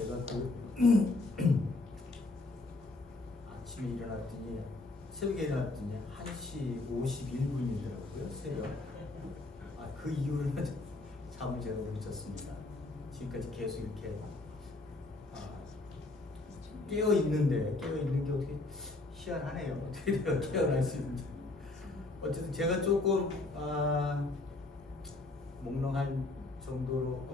제가 아침에 일어났더니 새벽에 일어났더니 1시 51분이더라고요. 새벽. 그 이후로는 잠을 제가 못 잤습니다. 지금까지 계속 이렇게 깨어 있는 게 어떻게 희한하네요. 어떻게 내가 깨어날 수 있는지. 어쨌든 제가 조금 몽롱할 정도로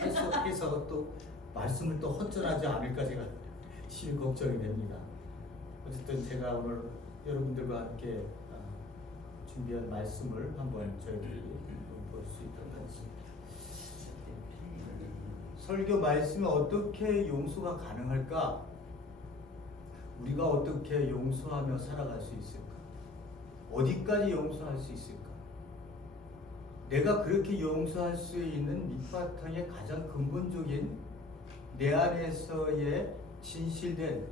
해서 또 말씀을 또 허전하지 않을까 제가 실 걱정이 됩니다. 어쨌든 제가 오늘 여러분들과 함께 준비한 말씀을 한번 저희들이 볼 수 있도록 하겠습니다. 설교 말씀에 어떻게 용서가 가능할까? 우리가 어떻게 용서하며 살아갈 수 있을까? 어디까지 용서할 수 있을까? 내가 그렇게 용서할 수 있는 밑바탕의 가장 근본적인 내 안에서의 진실된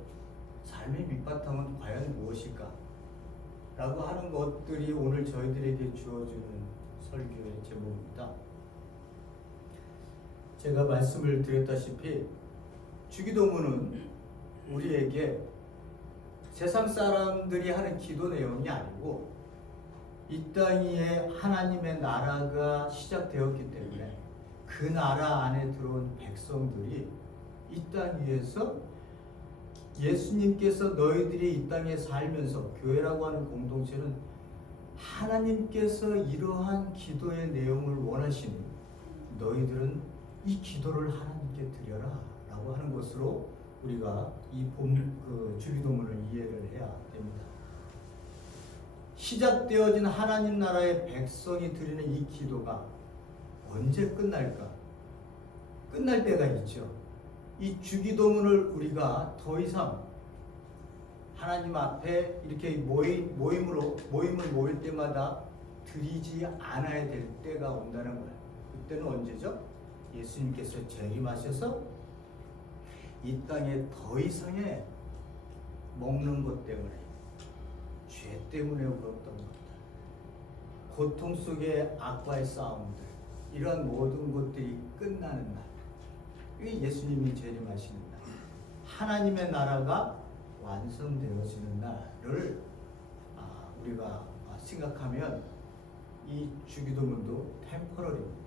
삶의 밑바탕은 과연 무엇일까? 라고 하는 것들이 오늘 저희들에게 주어지는 설교의 제목입니다. 제가 말씀을 드렸다시피 주기도문은 우리에게 세상 사람들이 하는 기도 내용이 아니고 이 땅 위에 하나님의 나라가 시작되었기 때문에 그 나라 안에 들어온 백성들이 이 땅 위에서 예수님께서 너희들이 이 땅에 살면서 교회라고 하는 공동체는 하나님께서 이러한 기도의 내용을 원하시니 너희들은 이 기도를 하나님께 드려라 라고 하는 것으로 우리가 이 주기도문을 이해를 해야 됩니다. 시작되어진 하나님 나라의 백성이 드리는 이 기도가 언제 끝날까? 끝날 때가 있죠. 이 주기도문을 우리가 더 이상 하나님 앞에 이렇게 모임을 모일 때마다 드리지 않아야 될 때가 온다는 거예요. 그때는 언제죠? 예수님께서 재림하셔서 이 땅에 더 이상의 먹는 것 때문에, 죄 때문에 울었던 것들, 고통 속의 악과의 싸움들, 이러한 모든 것들이 끝나는 날, 이게 예수님이 재림하시는 날, 하나님의 나라가 완성되어지는 날을 우리가 생각하면 이 주기도문도 템포러리입니다.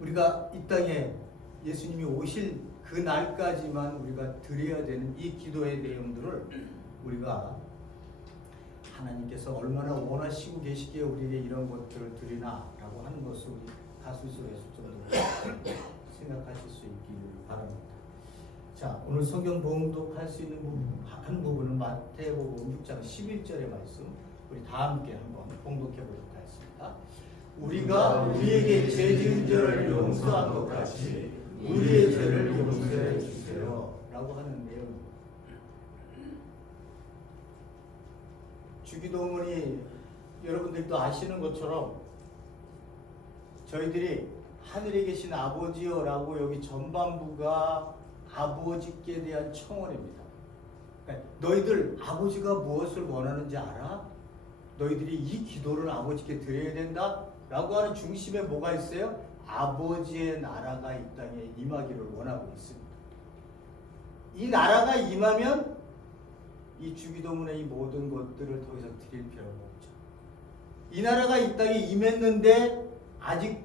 우리가 이 땅에 예수님이 오실 그 날까지만 우리가 드려야 되는 이 기도의 내용들을 우리가 하나님께서 얼마나 원하시고 계시기에 우리에게 이런 것들을 드리나라고 하는 것을 우리 가슴속에서 좀 생각하실 수 있기를 바랍니다. 자, 오늘 성경 봉독할 수 있는 한 부분은 마태복음 6장 11절의 말씀, 우리 다 함께 한번 봉독해 보도록 하겠습니다. 우리가 우리에게 죄 지은 자를 용서한 것 같이 우리의 죄를 용서해 주세요 라고 하는 내용입니다. 주기도문이 여러분들도 아시는 것처럼 저희들이 하늘에 계신 아버지여 라고 여기 전반부가 아버지께 대한 청원입니다. 그러니까 너희들 아버지가 무엇을 원하는지 알아? 너희들이 이 기도를 아버지께 드려야 된다 라고 하는 중심에 뭐가 있어요? 아버지의 나라가 이 땅에 임하기를 원하고 있습니다. 이 나라가 임하면 이 주기도문의 이 모든 것들을 더 이상 드릴 필요가 없죠. 이 나라가 이 땅에 임했는데 아직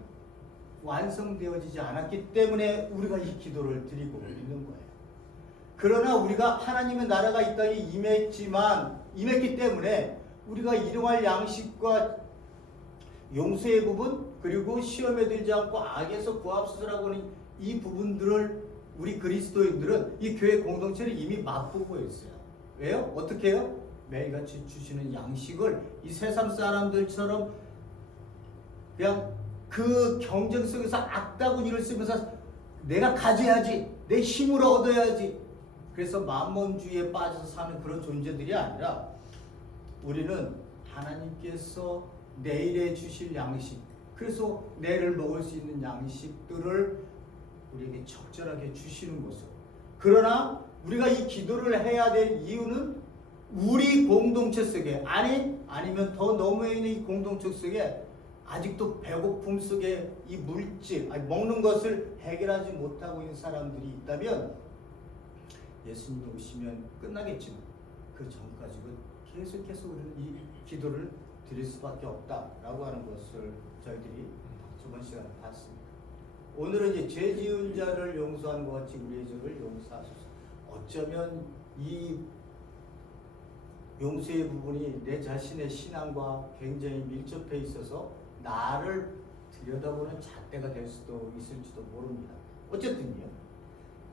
완성되어지지 않았기 때문에 우리가 이 기도를 드리고 있는 거예요. 그러나 우리가 하나님의 나라가 이 땅에 임했기 때문에 우리가 일용할 양식과 용서의 부분, 그리고 시험에 들지 않고 악에서 구하옵소서라고 하는 이 부분들을 우리 그리스도인들은 이 교회 공동체를 이미 맛보고 있어요. 왜요? 어떻게 해요? 매일같이 주시는 양식을 이 세상 사람들처럼 그냥 그 경쟁 속에서 악다구니를 쓰면서 내가 가져야지, 내 힘으로 얻어야지, 그래서 만몬주의에 빠져서 사는 그런 존재들이 아니라 우리는 하나님께서 내일에 주실 양식, 그래서 내일을 먹을 수 있는 양식들을 우리에게 적절하게 주시는 것으로. 그러나 우리가 이 기도를 해야 될 이유는 우리 공동체 속에 아니면 더 너머에 있는 이 공동체 속에 아직도 배고픔 속에 이 물질, 아니 먹는 것을 해결하지 못하고 있는 사람들이 있다면 예수님이 오시면 끝나겠지만 그 전까지는 계속해서 우리는 이 기도를 드릴 수밖에 없다라고 하는 것을 저희들이 저번 시간에 봤습니다. 오늘은 이제 죄 지은 자를 용서하는 것 같이 우리의 죄를 용서하소서. 어쩌면 이 용서의 부분이 내 자신의 신앙과 굉장히 밀접해 있어서 나를 들여다보는 잣대가 될 수도 있을지도 모릅니다. 어쨌든요.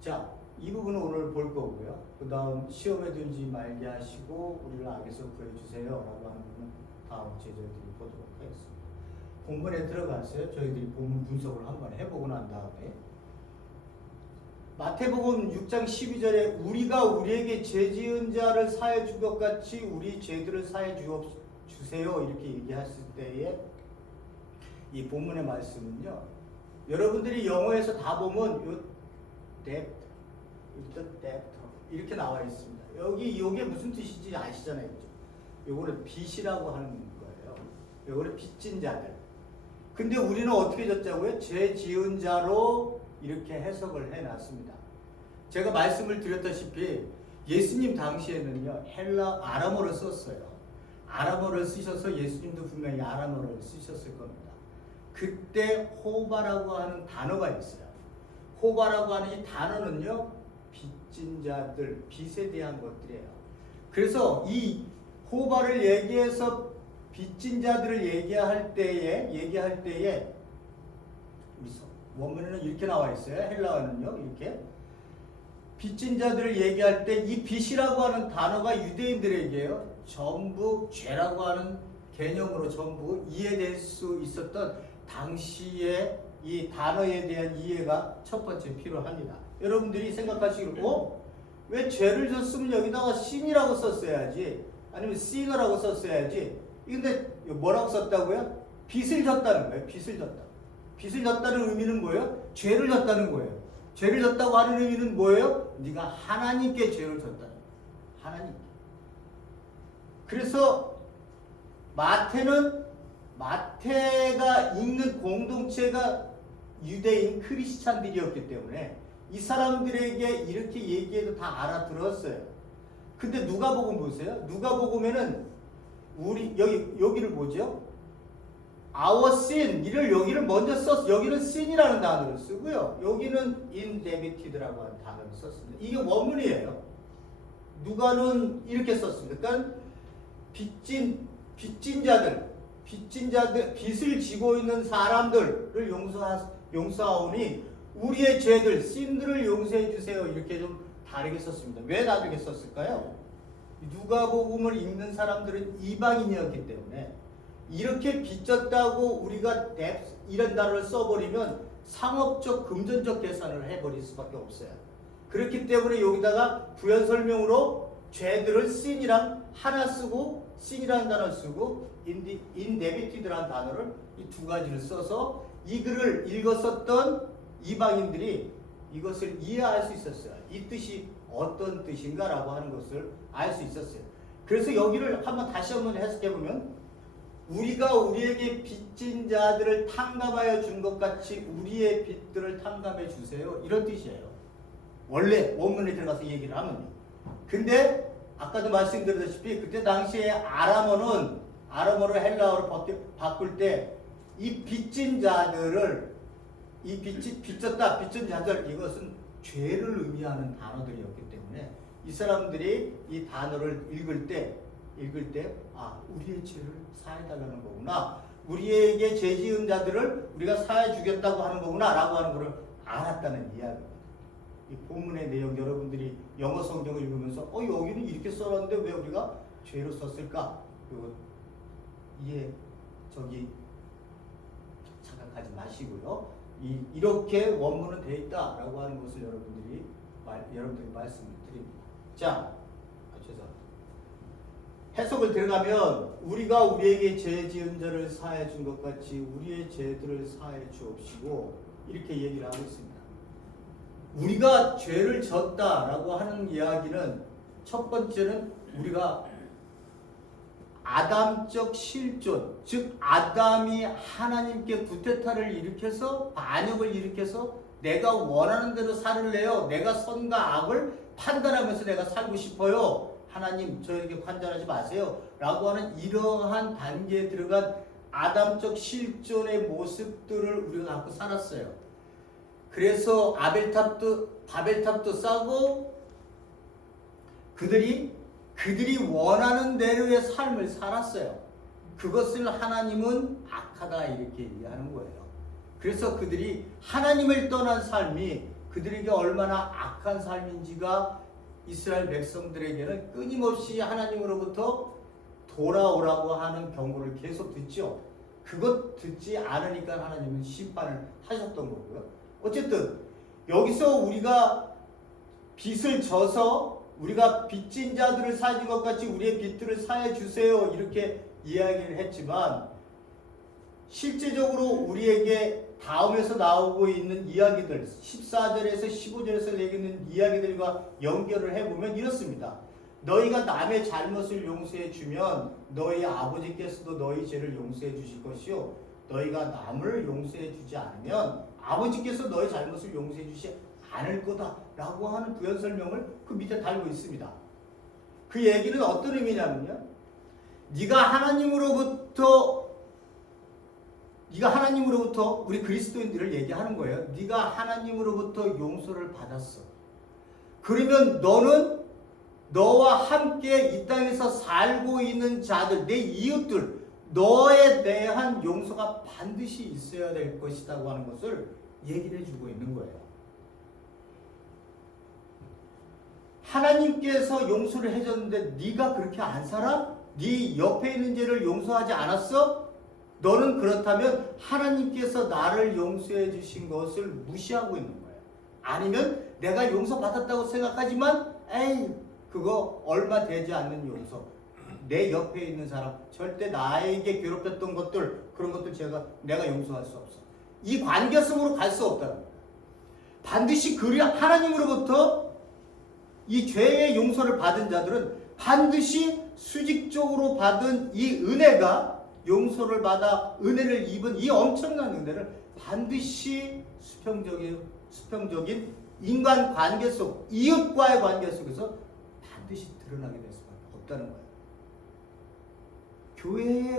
자, 이 부분은 오늘 볼 거고요. 그 다음 시험에 들지 말게 하시고 우리를 악에서 구해주세요 라고 하는 부분은 다음 주에 저희들이 보도록 하겠습니다. 본문에 들어가서요. 저희들이 본문 분석을 한번 해보고 난 다음에 마태복음 6장 12절에 우리가 우리에게 죄 지은 자를 사해 준 것 같이 우리 죄들을 사해 주세요 이렇게 얘기했을 때에 이 본문의 말씀은요. 여러분들이 영어에서 다 보면 요 debt, 이렇게 나와 있습니다. 여기 요게 무슨 뜻인지 아시잖아요. 요거를 빚이라고 하는 거예요. 요거를 빚진 자들. 근데 우리는 어떻게 졌자고요? 죄 지은 자로 이렇게 해석을 해놨습니다. 제가 말씀을 드렸다시피 예수님 당시에는요 헬라 아람어를 썼어요. 아람어를 쓰셔서 예수님도 분명히 아람어를 쓰셨을 겁니다. 그때 호바라고 하는 단어가 있어요. 호바라고 하는 이 단어는요 빚진 자들, 빚에 대한 것들이에요. 그래서 이 호바를 얘기해서 빚진 자들을 얘기할 때에 원문에는 이렇게 나와 있어요. 헬라어는요 이렇게 빚진 자들을 얘기할 때 이 빚이라고 하는 단어가 유대인들에게요 전부 죄라고 하는 개념으로 전부 이해될 수 있었던 당시에 이 단어에 대한 이해가 첫 번째 필요합니다. 여러분들이 생각하시기로 왜 죄를 졌으면 여기다가 신이라고 썼어야지 아니면 시너라고 썼어야지. 근데 뭐라고 썼다고요? 빚을 졌다는 거예요. 빚을 졌다. 빚을 졌다는 의미는 뭐예요? 죄를 졌다는 거예요. 죄를 졌다고 하는 의미는 뭐예요? 네가 하나님께 죄를 졌다는 거예요. 하나님께. 그래서 마태가 읽는 공동체가 유대인 크리스찬들이었기 때문에 이 사람들에게 이렇게 얘기해도 다 알아들었어요. 근데 누가복음 보세요. 누가복음에는 우리 여기를 뭐죠? Our sin 이를 여기를 먼저 썼어. 여기는 sin이라는 단어를 쓰고요. 여기는 indebted라고 하는 단어를 썼습니다. 이게 원문이에요. 누가는 이렇게 썼습니다. 그러니까 빚진 자들, 빚을 지고 있는 사람들을 용서하오니 우리의 죄들, sin들을 용서해 주세요. 이렇게 좀 다르게 썼습니다. 왜 다르게 썼을까요? 누가복음을 읽는 사람들은 이방인이었기 때문에 이렇게 빚졌다고 우리가 이런 단어를 써버리면 상업적, 금전적 계산을 해버릴 수밖에 없어요. 그렇기 때문에 여기다가 부연 설명으로 죄들을 sin이랑 하나 쓰고 sin이라는 단어를 쓰고 indebted라는 단어를 이 두 가지를 써서 이 글을 읽었었던 이방인들이 이것을 이해할 수 있었어요. 이 뜻이 어떤 뜻인가라고 하는 것을 알 수 있었어요. 그래서 여기를 다시 한번 해석해보면 우리가 우리에게 빚진 자들을 탕감하여 준 것 같이 우리의 빚들을 탕감해 주세요. 이런 뜻이에요. 원래 원문에 들어가서 얘기를 하면요. 근데 아까도 말씀드렸다시피 그때 당시에 아람어를 헬라어로 바꿀 때 이 빚진 자들을 빚진 자들 이것은 죄를 의미하는 단어들이었기 때문에 이 사람들이 이 단어를 읽을 때 우리의 죄를 사해달라는 거구나. 우리에게 죄 지은 자들을 우리가 사해 주겠다고 하는 거구나 라고 하는 것을 알았다는 이야기입니다. 이 본문의 내용 여러분들이 영어 성경을 읽으면서 여기는 이렇게 써놨는데 왜 우리가 죄로 썼을까? 착각하지 마시고요. 이렇게 원문은 되어 있다라고 하는 것을 여러분들이 말씀을 드립니다. 자, 죄송합니다. 해석을 들어가면 우리가 우리에게 죄 지은 자를 사해 준 것 같이 우리의 죄들을 사해 주옵시고 이렇게 얘기를 하고 있습니다. 우리가 죄를 졌다라고 하는 이야기는 첫 번째는 우리가 아담적 실존, 즉 아담이 하나님께 구테타를 일으켜서 반역을 일으켜서 내가 원하는 대로 살을래요. 내가 선과 악을 판단하면서 내가 살고 싶어요. 하나님 저에게 판단하지 마세요. 라고 하는 이러한 단계에 들어간 아담적 실존의 모습들을 우리가 갖고 살았어요. 그래서 바벨탑도 싸고 그들이 원하는 대로의 삶을 살았어요. 그것을 하나님은 악하다 이렇게 얘기하는 거예요. 그래서 그들이 하나님을 떠난 삶이 그들에게 얼마나 악한 삶인지가 이스라엘 백성들에게는 끊임없이 하나님으로부터 돌아오라고 하는 경고를 계속 듣죠. 그것 듣지 않으니까 하나님은 심판을 하셨던 거고요. 어쨌든 여기서 우리가 빚을 져서 우리가 빚진 자들을 사준 것 같이 우리의 빚들을 사해 주세요 이렇게 이야기를 했지만 실제적으로 우리에게 다음에서 나오고 있는 이야기들 14절에서 15절에서 내기는 이야기들과 연결을 해보면 이렇습니다. 너희가 남의 잘못을 용서해 주면 너희 아버지께서도 너희 죄를 용서해 주실 것이요 너희가 남을 용서해 주지 않으면 아버지께서 너희 잘못을 용서해 주지 않을 거다 라고 하는 부연 설명을 그 밑에 달고 있습니다. 그 얘기는 어떤 의미냐면요, 네가 하나님으로부터 우리 그리스도인들을 얘기하는 거예요. 네가 하나님으로부터 용서를 받았어. 그러면 너는 너와 함께 이 땅에서 살고 있는 자들, 내 이웃들, 너에 대한 용서가 반드시 있어야 될 것이라고 하는 것을 얘기를 해주고 있는 거예요. 하나님께서 용서를 해줬는데 네가 그렇게 안 살아? 네 옆에 있는 죄를 용서하지 않았어? 너는 그렇다면 하나님께서 나를 용서해 주신 것을 무시하고 있는 거예요. 아니면 내가 용서받았다고 생각하지만 에이 그거 얼마 되지 않는 용서. 내 옆에 있는 사람 절대 나에게 괴롭혔던 것들 그런 것들 내가 용서할 수 없어. 이 관계성으로 갈 수 없다는 거예요. 반드시 하나님으로부터 이 죄의 용서를 받은 자들은 반드시 수직적으로 받은 이 은혜가 용서를 받아 은혜를 입은 이 엄청난 은혜를 반드시 수평적인 인간 관계 속 이웃과의 관계 속에서 반드시 드러나게 될 수밖에 없다는 거예요. 교회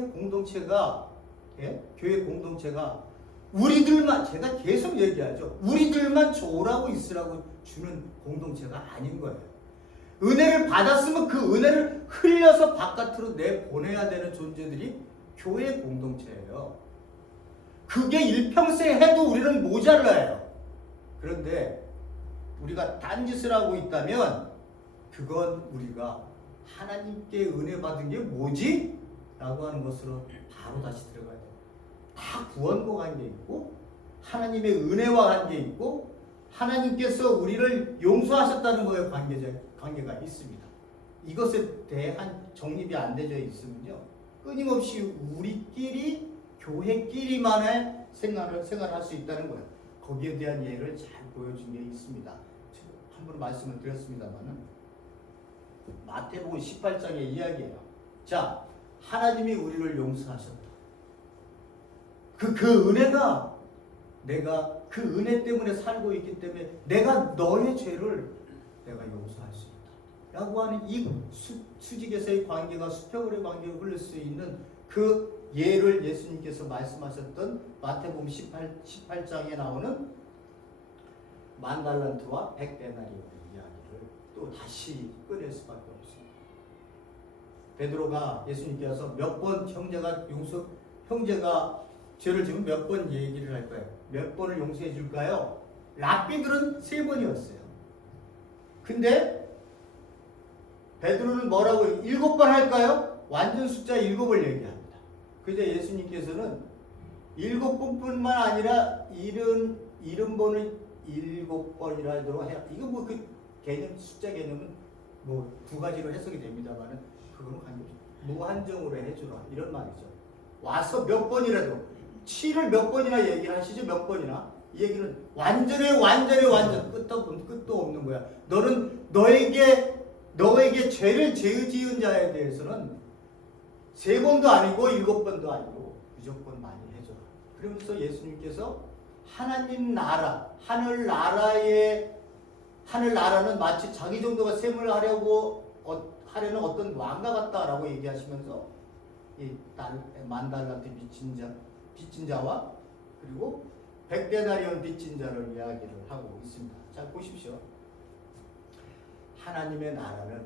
공동체가 우리들만 제가 계속 얘기하죠. 우리들만 좋으라고 있으라고 주는 공동체가 아닌 거예요. 은혜를 받았으면 그 은혜를 흘려서 바깥으로 내보내야 되는 존재들이 교회 공동체예요. 그게 일평생 해도 우리는 모자라요. 그런데 우리가 딴짓을 하고 있다면 그건 우리가 하나님께 은혜 받은 게 뭐지? 라고 하는 것으로 바로 다시 들어가야 돼요. 다 구원과 관계 있고 하나님의 은혜와 관계 있고 하나님께서 우리를 용서하셨다는 거에 관계가 있습니다. 이것에 대한 정립이 안 되어 있으면요, 끊임없이 우리끼리 교회끼리만의 생활을 할 수 있다는 거예요. 거기에 대한 예를 잘 보여준 게 있습니다. 한번 말씀을 드렸습니다만은 마태복음 18장의 이야기예요. 자, 하나님이 우리를 용서하셨다. 그 은혜가 내가 그 은혜 때문에 살고 있기 때문에 내가 너의 죄를 내가 용서할 수 있다 라고 하는 이 수직에서의 관계가 수평으로의 관계가 흘릴 수 있는 그 예를 예수님께서 말씀하셨던 마태복음 18장에 나오는 만 달란트와 100데나리온의 이야기를 또 다시 꺼낼 수밖에 없습니다. 베드로가 예수님께서 몇 번 형제가 죄를 지면 몇 번 얘기를 할 거예요. 몇 번을 용서해 줄까요? 랍비들은 3번이었어요. 근데 베드로는 뭐라고 7번 할까요? 완전 숫자 7을 얘기합니다. 그런데 예수님께서는 7번뿐만 아니라 70번을 7번이라 하도록 해요. 이거 뭐 그 숫자 개념은 뭐 2가지로 해석이 됩니다만은 그건 관계없어요. 무한정으로 해주라 이런 말이죠. 와서 몇 번이라도 7을 몇 번이나 얘기하시죠. 몇 번이나. 이 얘기는 완전 끝도 없는 거야. 너는 너에게 죄를 지은 자에 대해서는 3번도 아니고 7번도 아니고 무조건 많이 해줘라. 그러면서 예수님께서 하나님 나라, 하늘 나라는 마치 자기 정도가 셈을 하려는 어떤 왕과 같다라고 얘기하시면서 이 만달란트 빚진 자와 그리고 100데나리온 빚진 자를 이야기를 하고 있습니다. 자, 보십시오. 하나님의 나라는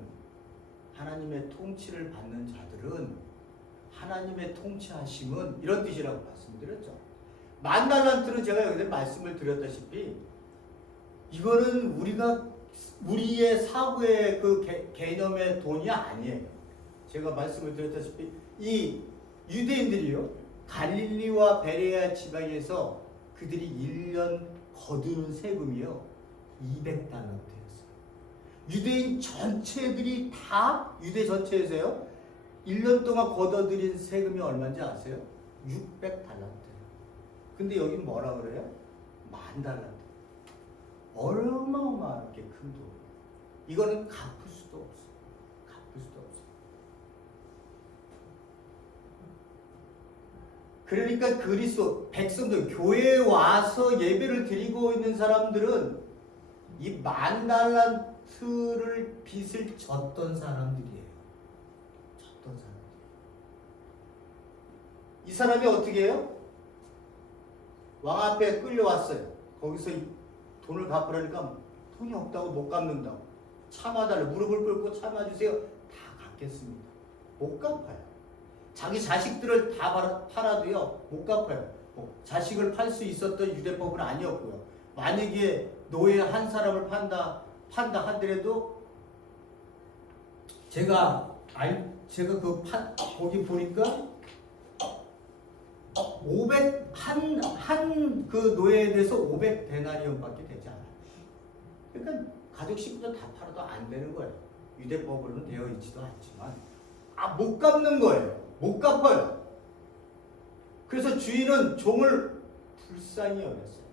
하나님의 통치를 받는 자들은 하나님의 통치하심은 이런 뜻이라고 말씀드렸죠. 만달란트는 제가 여기서 말씀을 드렸다시피 이거는 우리의 사고의 그 개념의 돈이 아니에요. 제가 말씀을 드렸다시피 이 유대인들이요, 갈릴리와 베레아 지방에서 그들이 1년 거두는 세금이요 200달란트였어요. 유대인 전체들이 다 유대 전체에서요 1년 동안 걷어들인 세금이 얼마인지 아세요? 600달란트예요. 근데 여기 뭐라 그래요? 10,000달란트. 어마어마하게 큰 돈. 이거는 갚을 수도 없어. 갚을 수도 없어. 그러니까 그리스도 백성들 교회에 와서 예배를 드리고 있는 사람들은 이 10,000달란트를 빚을 졌던 사람들이에요. 졌던 사람들. 이 사람이 어떻게 해요? 왕 앞에 끌려왔어요. 거기서 돈을 갚으라니까 돈이 없다고 못 갚는다고. 참아달라. 무릎을 꿇고 참아주세요. 다 갚겠습니다. 못 갚아요. 자기 자식들을 다 팔아도요 못 갚아요. 자식을 팔 수 있었던 유대법은 아니었고요. 만약에 노예 한 사람을 판다 하더라도 제가 거기 보니까 500 한 그 노예에 대해서 500데나리온밖에 되지 않아요. 그러니까 가족 식구들 다 팔아도 안 되는 거예요. 유대법으로는 되어 있지도 않지만 못 갚는 거예요. 못 갚아요. 그래서 주인은 종을 불쌍히 여겼어요.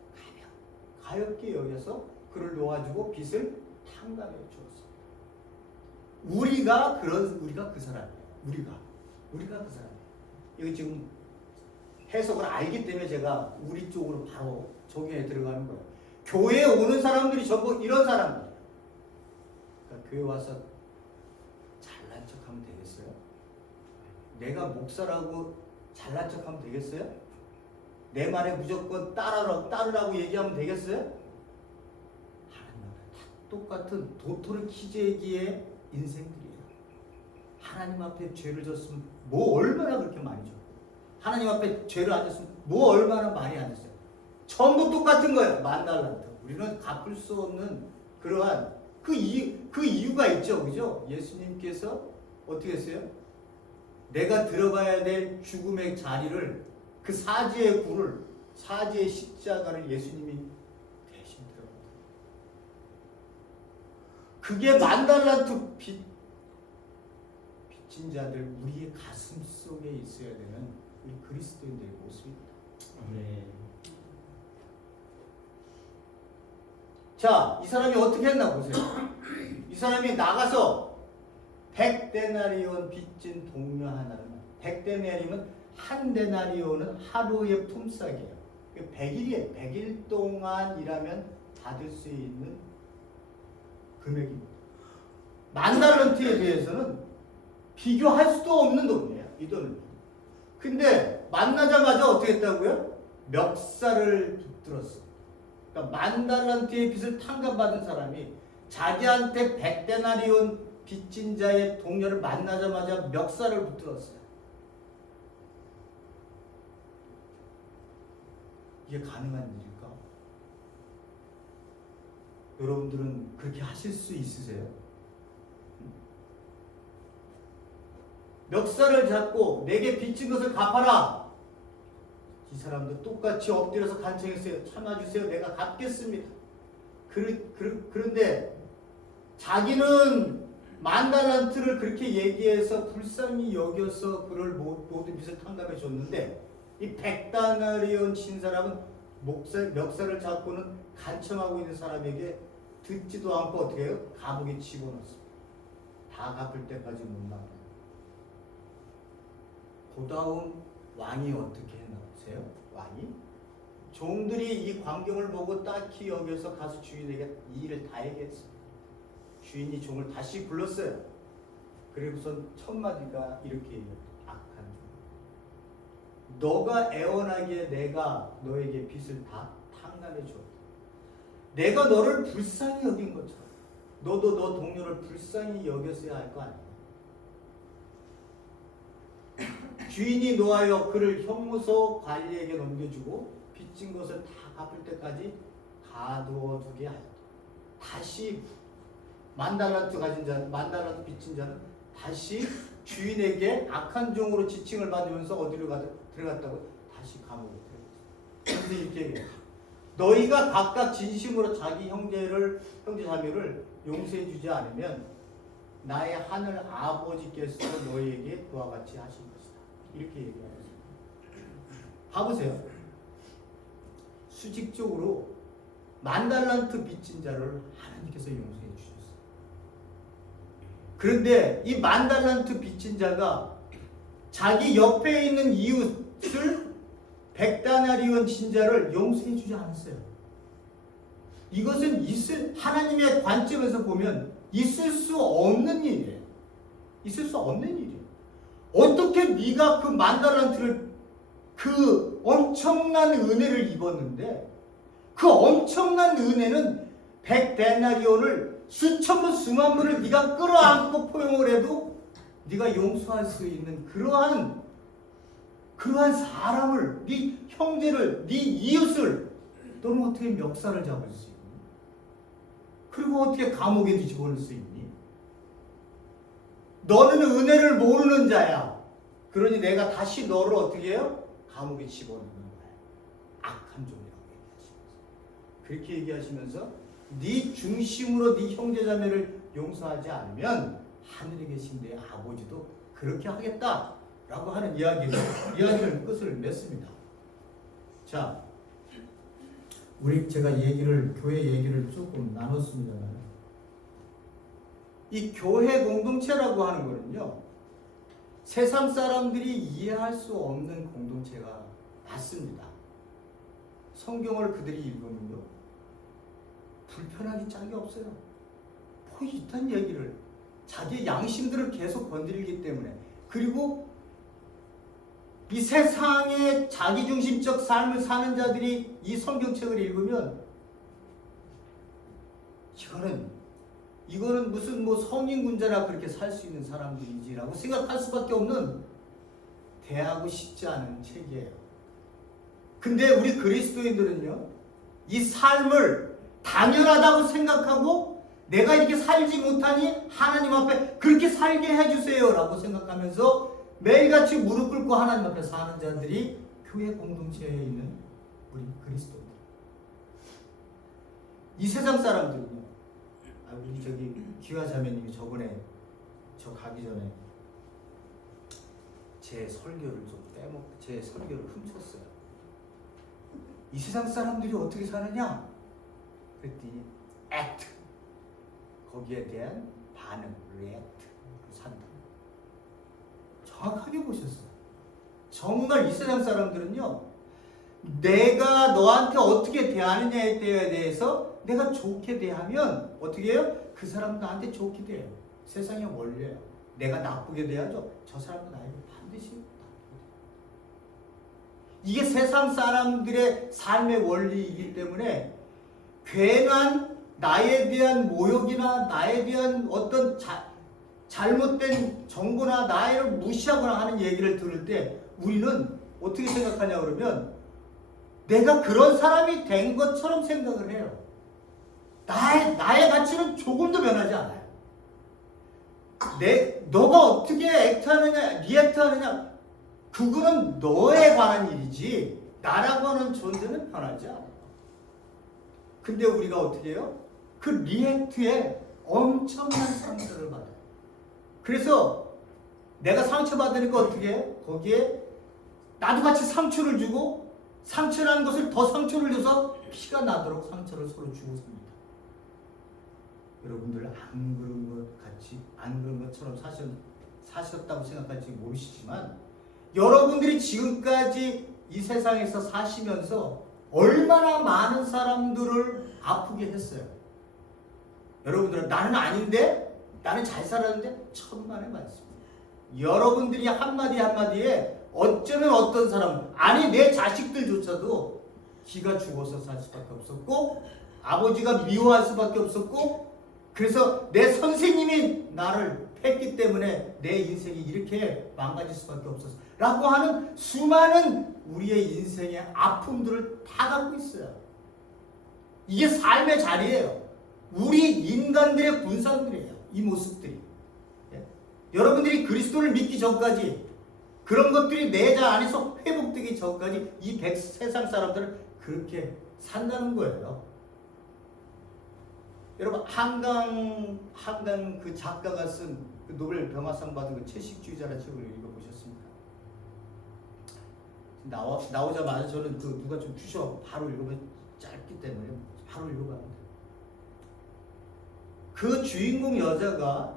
가볍게 여겨서 그를 놓아주고 빚을 탕감해 주었어요. 우리가 그 사람이에요. 우리가 그 사람이에요. 이거 지금 해석을 알기 때문에 제가 우리 쪽으로 바로 적용해 들어가는 거예요. 교회에 오는 사람들이 전부 이런 사람들이에요. 그러니까 교회 와서 잘난 척하면 되겠어요? 내가 목사라고 잘난 척하면 되겠어요? 내 말에 무조건 따르라고 얘기하면 되겠어요? 하나님 앞에 다 똑같은 도토리 키재기의 인생들이에요. 하나님 앞에 죄를 졌으면 뭐 얼마나 그렇게 많이 졌고 하나님 앞에 죄를 안 졌으면 뭐 얼마나 많이 안 졌어요. 전부 똑같은 거예요. 10,000달란트. 우리는 갚을 수 없는 그러한 그 이유가 있죠. 그죠? 예수님께서 어떻게 했어요? 내가 들어가야 될 죽음의 자리를 그 사지의 십자가를 예수님이 대신 들어갔어요. 그게 10,000달란트 빚진 자들 우리의 가슴 속에 있어야 되는 우리 그리스도인들의 모습입니다. 네. 자, 이 사람이 어떻게 했나 보세요. 이 사람이 나가서 100데나리온 빚진 동료 하나를 100데나리온은 한 데나리온은 하루의 품삯이에요. 100일이에요. 100일 동안 일하면 받을 수 있는 금액입니다. 10,000달란트에 대해서는 비교할 수도 없는 돈이에요. 이 돈은. 근데 만나자마자 어떻게 했다고요? 멱살을 붙들었어요. 그러니까 10,000달란트의 빚을 탕감받은 사람이 자기한테 100데나리온 빚진 자의 동료를 만나자마자 멱살을 붙들었어요. 이게 가능한 일일까? 여러분들은 그렇게 하실 수 있으세요? 멱살을 잡고 내게 빚진 것을 갚아라. 이 사람도 똑같이 엎드려서 간청했어요. 참아주세요. 내가 갚겠습니다. 그런데 자기는 10,000달란트를 그렇게 얘기해서 불쌍히 여겨서 그를 모든 빚을 탕감해 줬는데 이 100데나리온 진 사람은 멱살을 잡고는 간청하고 있는 사람에게 듣지도 않고 어떻게 해요? 감옥에 집어넣습니다. 다 갚을 때까지 못 나가요. 그 다음 왕이 어떻게 했나 보세요. 왕이 종들이 이 광경을 보고 딱히 여기서 가서 주인에게 이 일을 다 얘기했어요. 주인이 종을 다시 불렀어요. 그리고선 첫 마디가 이렇게 얘기해요. 악한 종, 너가 애원하기에 내가 너에게 빚을 다 탕감해 주었다. 내가 너를 불쌍히 여긴 것처럼 너도 너 동료를 불쌍히 여겼어야 할 거 아니야. 주인이 노하여 그를 형무소 관리에게 넘겨주고 빚진 것을 다 갚을 때까지 가두어 두게 하였다. 다시 만달란트 가진 자, 만달란트 빚진 자는 다시 주인에게 악한 종으로 지칭을 받으면서 어디로 들어갔다고? 다시 감옥에 들어갔어요. 그런데 이렇게 얘기해요. 너희가 각각 진심으로 자기 형제 자매를 용서해 주지 않으면 나의 하늘 아버지께서 너희에게 그와 같이 하실 것이다. 이렇게 얘기하였어요. 봐보세요. 수직적으로 만달란트 빚진 자를 하나님께서 용서해 주셨어요. 그런데 이 만달란트 빚진 자가 자기 옆에 있는 이웃을 100다나리온 진 자를 용서해 주지 않았어요. 이것은 하나님의 관점에서 보면 있을 수 없는 일이에요. 있을 수 없는 일이에요. 어떻게 네가 그 만달란트를 그 엄청난 은혜를 입었는데 그 엄청난 은혜는 100데나리온을 수천 번 수만 번을 네가 끌어안고 포용을 해도 네가 용서할 수 있는 그러한 사람을, 네 형제를, 네 이웃을 너는 어떻게 멱살을 잡을 수 있니? 그리고 어떻게 감옥에 뒤집어놓을 수 있니? 너는 은혜를 모르는 자야. 그러니 내가 다시 너를 어떻게 해요? 감옥에 집어넣는 거야. 악한 종이라고 얘기하시면서. 그렇게 얘기하시면서 네 중심으로 네 형제자매를 용서하지 않으면 하늘에 계신 내 아버지도 그렇게 하겠다라고 하는 이야기를 끝을 맺습니다. 자, 제가 교회 얘기를 조금 나눴습니다만 이 교회 공동체라고 하는 거는요, 세상 사람들이 이해할 수 없는 공동체가 맞습니다. 성경을 그들이 읽으면요, 불편하기 짝이 없어요. 뭐 이딴 얘기를, 자기 양심들을 계속 건드리기 때문에. 그리고 이 세상의 자기중심적 삶을 사는 자들이 이 성경책을 읽으면 이거는 무슨 뭐 성인군자라 그렇게 살 수 있는 사람들이지라고 생각할 수밖에 없는 대하고 싶지 않은 책이에요. 근데 우리 그리스도인들은요, 이 삶을 당연하다고 생각하고 내가 이렇게 살지 못하니 하나님 앞에 그렇게 살게 해주세요 라고 생각하면서 매일같이 무릎 꿇고 하나님 앞에 사는 자들이 교회 공동체에 있는 우리 그리스도인들. 이 세상 사람들은요, 우리 저기 기화 자매님이 저번에 저 가기 전에 제 설교를 훔쳤어요. 이 세상 사람들이 어떻게 사느냐? 그랬더니 act, 거기에 대한 반응, react, 산다. 정확하게 보셨어요. 정말 이 세상 사람들은요, 내가 너한테 어떻게 대하느냐에 대해서 내가 좋게 대하면 어떻게 해요? 그 사람도 나한테 좋게 대해요. 세상의 원리예요. 내가 나쁘게 대하죠. 저 사람도 나에게 반드시 나쁘게 대해요. 이게 세상 사람들의 삶의 원리이기 때문에 괜한 나에 대한 모욕이나 나에 대한 어떤 잘못된 정보나 나를 무시하거나 하는 얘기를 들을 때 우리는 어떻게 생각하냐 그러면 내가 그런 사람이 된 것처럼 생각을 해요. 나의 가치는 조금도 변하지 않아요. 너가 어떻게 액트하느냐, 리액트하느냐, 그거는 너에 관한 일이지 나라고 하는 존재는 변하지 않아요. 근데 우리가 어떻게 해요? 그 리액트에 엄청난 상처를 받아요. 그래서 내가 상처받으니까 어떻게 해요? 거기에 나도 같이 상처를 주고 상처라는 것을 더 상처를 줘서 피가 나도록 상처를 서로 주고 삽니다. 여러분들 안 그런 것처럼 사셨다고 생각할지 모르시지만 여러분들이 지금까지 이 세상에서 사시면서 얼마나 많은 사람들을 아프게 했어요. 여러분들은 나는 아닌데, 나는 잘 살았는데, 천만의 말씀. 여러분들이 한마디 한마디에 어쩌면 어떤 사람, 아니 내 자식들조차도 기가 죽어서 살 수밖에 없었고, 아버지가 미워할 수밖에 없었고, 그래서 내 선생님이 나를 했기 때문에 내 인생이 이렇게 망가질 수밖에 없었어 라고 하는 수많은 우리의 인생의 아픔들을 다 갖고 있어요. 이게 삶의 자리예요. 우리 인간들의 분상들이에요. 이 모습들이. 예? 여러분들이 그리스도를 믿기 전까지 그런 것들이 내 자 안에서 회복되기 전까지 이 세상 사람들은 그렇게 산다는 거예요. 여러분 한강 그 작가가 쓴 그 노벨 평화상 받은 그 채식주의자라는 책을 읽어보셨습니까? 나오자마자 저는 그 누가 좀 주셔 바로 읽으면 짧기 때문에 바로 읽어봤는데, 그 주인공 여자가요,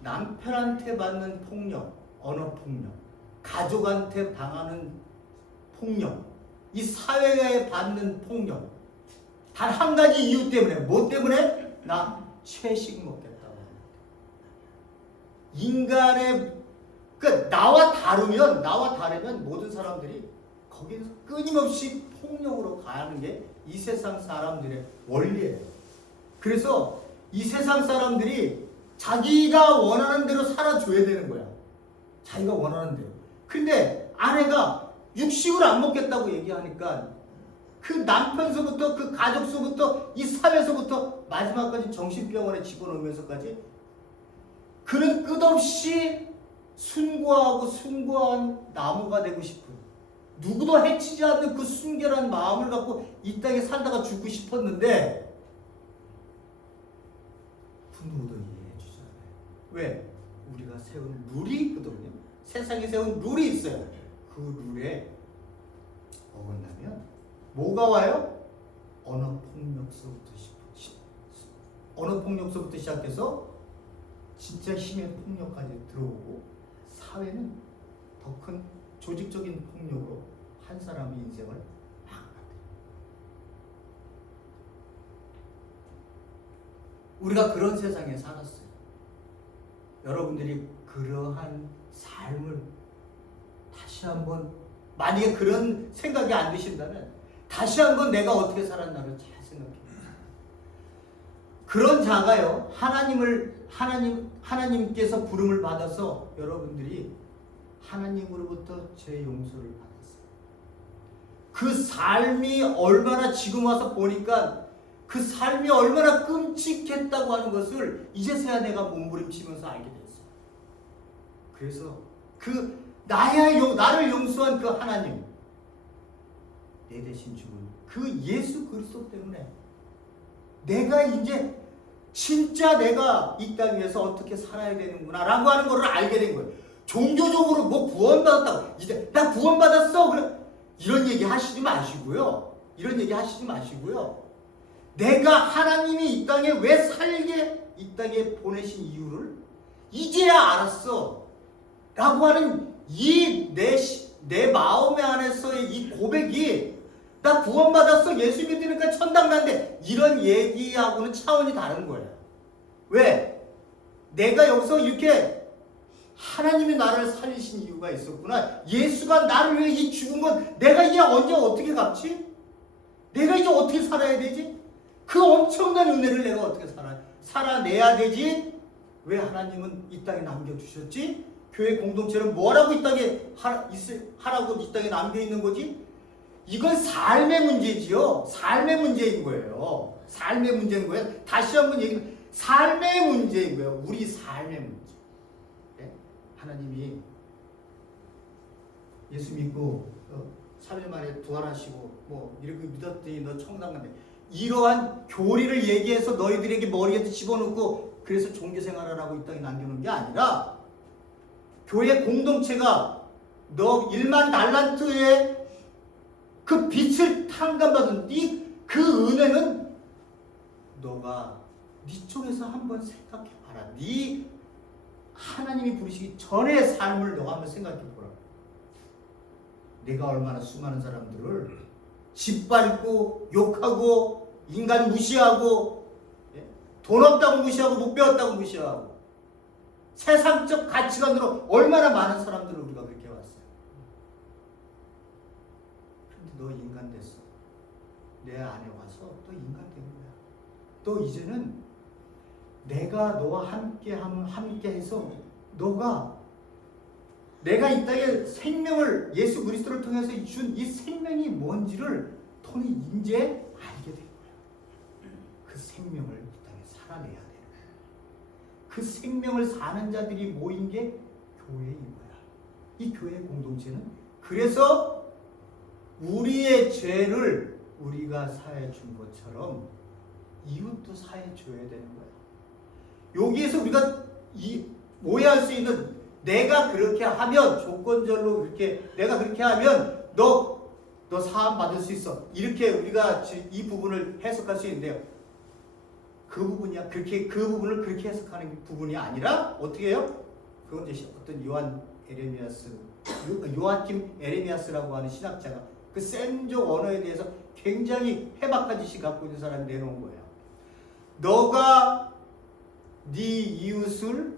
남편한테 받는 폭력, 언어 폭력, 가족한테 당하는 폭력, 이 사회에 받는 폭력, 단 한 가지 이유 때문에, 뭐 때문에? 나 채식 먹겠다고. 인간의 나와 다르면 모든 사람들이 거기에서 끊임없이 폭력으로 가는 게 이 세상 사람들의 원리예요. 그래서 이 세상 사람들이 자기가 원하는 대로 살아줘야 되는 거야. 자기가 원하는 대로. 근데 아내가 육식을 안 먹겠다고 얘기하니까 그 남편서부터 그 가족서부터 이 사회에서부터 마지막까지 정신병원에 집어넣으면서까지 그는 끝없이 숭고한 나무가 되고 싶은, 누구도 해치지 않는 그 순결한 마음을 갖고 이 땅에 살다가 죽고 싶었는데 부모도 이해해 주지 않아요. 왜? 우리가 세운 룰이 있거든요. 세상에 세운 룰이 있어요. 그 룰에 어긋나면 뭐가 와요? 언어 폭력서부터 시작해서 진짜 힘의 폭력까지 들어오고, 사회는 더 큰 조직적인 폭력으로 한 사람의 인생을 망가뜨려요. 우리가 그런 세상에 살았어요. 여러분들이 그러한 삶을 다시 한번, 만약에 그런 생각이 안 드신다면 다시 한번 내가 어떻게 살았나를 잘 생각해요. 그런 자가요, 하나님께서 부름을 받아서 여러분들이 하나님으로부터 제 용서를 받았어요. 그 삶이 얼마나, 지금 와서 보니까 그 삶이 얼마나 끔찍했다고 하는 것을 이제서야 내가 몸부림치면서 알게 됐어요. 그래서 그 나를 용서한 그 하나님, 내 대신 죽은 그 예수 그리스도 때문에 내가 이제 진짜 내가 이 땅 위에서 어떻게 살아야 되는구나 라고 하는 것을 알게 된 거예요. 종교적으로 뭐 구원받았다고, 이제 나 구원받았어, 그래, 이런 얘기 하시지 마시고요. 내가 하나님이 이 땅에 왜 살게 이 땅에 보내신 이유를 이제야 알았어 라고 하는 이 내 마음의 안에서의 이 고백이, 나 구원받았어, 예수 믿으니까 천당 간대, 이런 얘기하고는 차원이 다른 거예요. 왜? 내가 여기서 이렇게 하나님이 나를 살리신 이유가 있었구나. 예수가 나를 위해 이 죽은 건 내가 이제 언제 어떻게 갚지? 내가 이제 어떻게 살아야 되지? 그 엄청난 은혜를 내가 어떻게 살아내야 되지? 왜 하나님은 이 땅에 남겨주셨지? 교회 공동체는 뭐라고 이 땅에 하라고 이 땅에 남겨있는 거지? 이건 삶의 문제지요. 삶의 문제인 거예요. 다시 한번 얘기해. 삶의 문제인 거예요. 우리 삶의 문제. 네? 하나님이 예수 믿고 3일 만에 부활하시고 뭐 이렇게 믿었더니 너 천당 간대, 이러한 교리를 얘기해서 너희들에게 머리에 집어넣고 그래서 종교생활을 하고 이 땅에 남겨놓은 게 아니라, 교회 공동체가 너 1만 달란트의 그 빛을 탕감받은 그 은혜는 너가 네 쪽에서 한번 생각해봐라. 하나님이 부르시기 전의 삶을 너가 한번 생각해 보라. 내가 얼마나 수많은 사람들을 짓밟고 욕하고 인간 무시하고 돈 없다고 무시하고 못 배웠다고 무시하고 세상적 가치관으로 얼마나 많은 사람들을 우리가 그렇게 왔어요. 그런데 너 인간 됐어. 내 안에 와서 또 인간 된 거야. 또 이제는 내가 너와 함께해서 내가 이 땅에 생명을 예수 그리스도를 통해서 준 이 생명이 뭔지를 너는 이제 알게 된 거야. 그 생명을 이 땅에 살아내야 되는 거야. 그 생명을 사는 자들이 모인 게 교회인 거야. 이 교회 공동체는 그래서 우리의 죄를 우리가 사해 준 것처럼 이웃도 사해 줘야 되는 거야. 여기에서 우리가 오해할 수 있는 내가 그렇게 하면 조건절로 이렇게 내가 그렇게 하면 너 사함 받을 수 있어. 이렇게 우리가 이 부분을 해석할 수 있는데요. 그 부분을 그렇게 해석하는 부분이 아니라 어떻게 해요? 그건 이제 어떤 요아킴 에레미야스라고 하는 신학자가 그 셈족 언어에 대해서 굉장히 해박한 지식 갖고 있는 사람이 내놓은 거예요. 너가 네 이웃을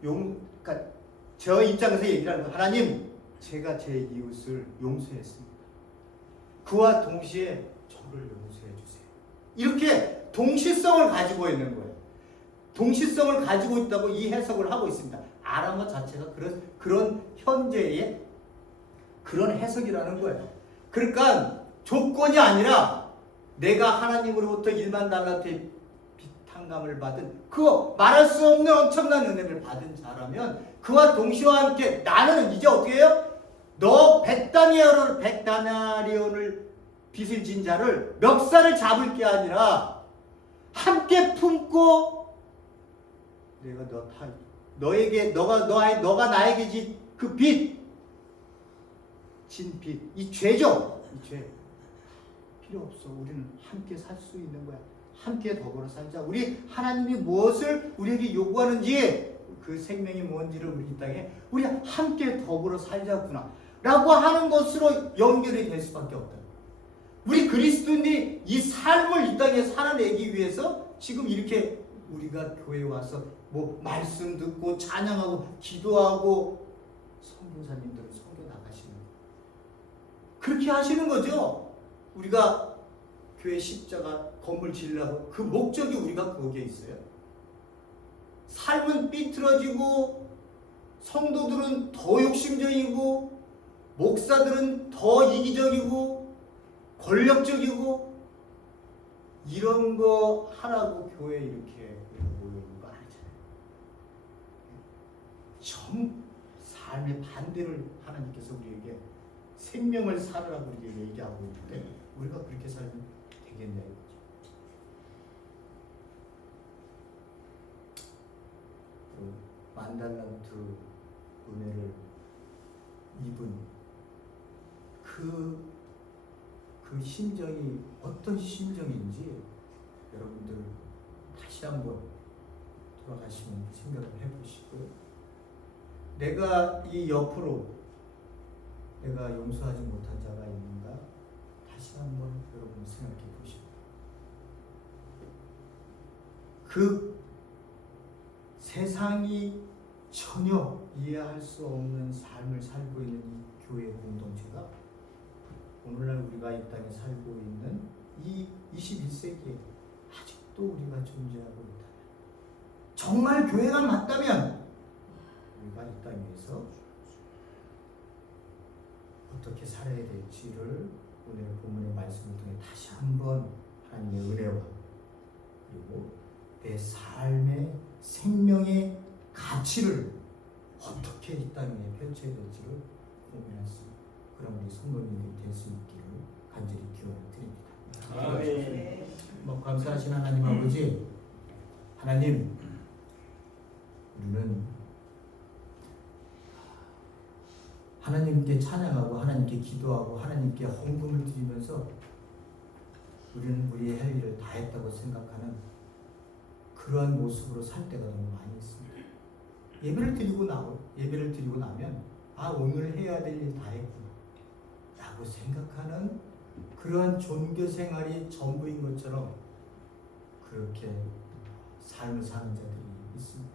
그러니까 저 입장에서 얘기를 하는 거예요. 하나님, 제가 제 이웃을 용서했습니다. 그와 동시에 저를 용서해 주세요. 이렇게 동시성을 가지고 있는 거예요. 동시성을 가지고 있다고 이 해석을 하고 있습니다. 아람어 자체가 그런 현재의 그런 해석이라는 거예요. 그러니까 조건이 아니라 내가 하나님으로부터 1만 달란트의 비탄감을 받은 그 말할 수 없는 엄청난 은혜를 받은 자라면 그와 동시와 함께 나는 이제 어떻게 해요? 너 100다나리온을 빚을 진 자를 멱살을 잡을 게 아니라 함께 품고 내가 너가 나에게 진 그 빚, 진 빚, 이 죄죠. 이 죄 필요 없어. 우리는 함께 살 수 있는 거야. 함께 더불어 살자. 우리 하나님이 무엇을 우리에게 요구하는지 그 생명이 뭔지를 우리 이 땅에 우리 함께 더불어 살자구나 라고 하는 것으로 연결이 될 수밖에 없다. 우리 그리스도인들이 이 삶을 이 땅에 살아내기 위해서 지금 이렇게 우리가 교회에 와서 뭐 말씀 듣고 찬양하고 기도하고 선교사님들을 섬겨 나가시는 그렇게 하시는 거죠. 우리가 교회 십자가 건물 지으려고 그 목적이 우리가 거기에 있어요. 삶은 삐뚤어지고 성도들은 더 욕심적이고 목사들은 더 이기적이고 권력적이고 이런 거 하라고 교회에 이렇게 모이는 거 아니잖아요. 삶의 반대를 하나님께서 우리에게 생명을 살으라고 우리에게 얘기하고 있는데 우리가 그렇게 살면 되겠냐 이거죠. 만달란트 은혜를 입은 그 심정이 어떤 심정인지 여러분들 다시 한번 돌아가시면 생각을 해보시고요. 내가 이 옆으로 내가 용서하지 못한 자가 있는가 다시 한번 여러분 생각해 보시고 그 세상이 전혀 이해할 수 없는 삶을 살고 있는 이 교회 공동체가 오늘날 우리가 이 땅에 살고 있는 이 21세기에 아직도 우리가 존재하고 있다면 정말 교회가 맞다면 우리가 이 땅에서 어떻게 살아야 될지를 오늘 본문의 말씀을 통해 다시 한번 하나님의 은혜와 그리고 내 삶의 생명의 가치를 어떻게 이 땅에 펼쳐야 될지를 고민할 수 있는 그런 우리 성도님들이 될 수 있기를 간절히 기원을 드립니다. 아멘. 감사하신 하나님 아버지, 하나님 우리는 하나님께 찬양하고 하나님께 기도하고 하나님께 헌금을 드리면서 우리는 우리의 할 일을 다 했다고 생각하는 그러한 모습으로 살 때가 너무 많이 있습니다. 예배를 드리고 나면 아 오늘 해야 될 일 다 했구나 라고 생각하는 그러한 종교 생활이 전부인 것처럼 그렇게 삶을 사는 자들이 있습니다.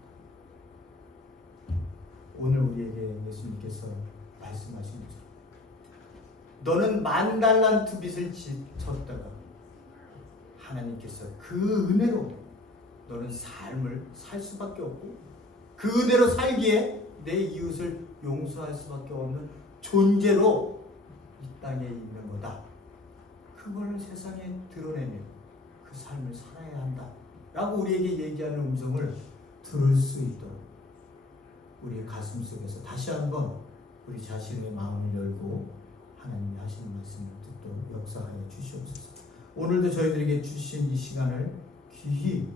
오늘 우리에게 예수님께서 말씀하신 것처럼 너는 10,000달란트 빚을 졌다가 하나님께서 그 은혜로 너는 삶을 살 수밖에 없고 그 은혜로 살기에 내 이웃을 용서할 수밖에 없는 존재로 이 땅에 있는 거다. 그걸 세상에 드러내며 그 삶을 살아야 한다 라고 우리에게 얘기하는 음성을 들을 수 있도록 우리의 가슴 속에서 다시 한번 우리 자신의 마음을 열고 하나님이 하시는 말씀을 듣도록 역사하여 주시옵소서. 오늘도 저희들에게 주신 이 시간을 귀히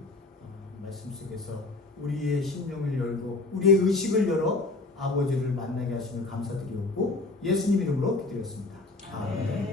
말씀 속에서 우리의 심령을 열고 우리의 의식을 열어 아버지를 만나게 하시며 감사드리옵고 예수님 이름으로 기도했습니다. 아멘.